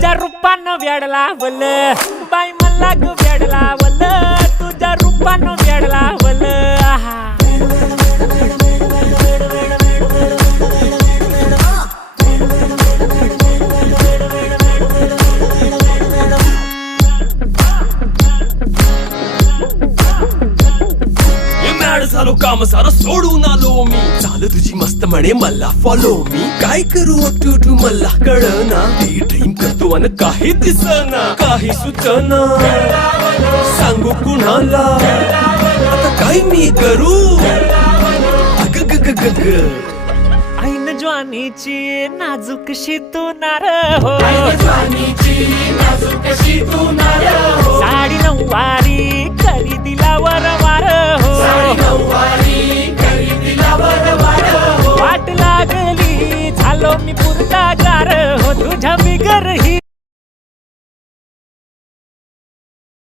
तुझ्या रूपानं वेड लावल बाई मला ग वेड लावल तुझ्या रूपानं वेड लावल आहा झालो काम सारं सोडून आलो मी चाल तुझी मस्त म्हणे मला फॉलो मी काय करू टू मला कळना ती ड्रीम करतो अन काही दिसना काही सुचना सांगू कुणाला आता काय मी करू अग ग ग ग ग ऐन ज्वानीची नाजूकशी तू नार हो साडी नऊवारी करी दिला वरवार हो वाट लागली झालो मी पुरता गार हो तुझ्या बिगर ही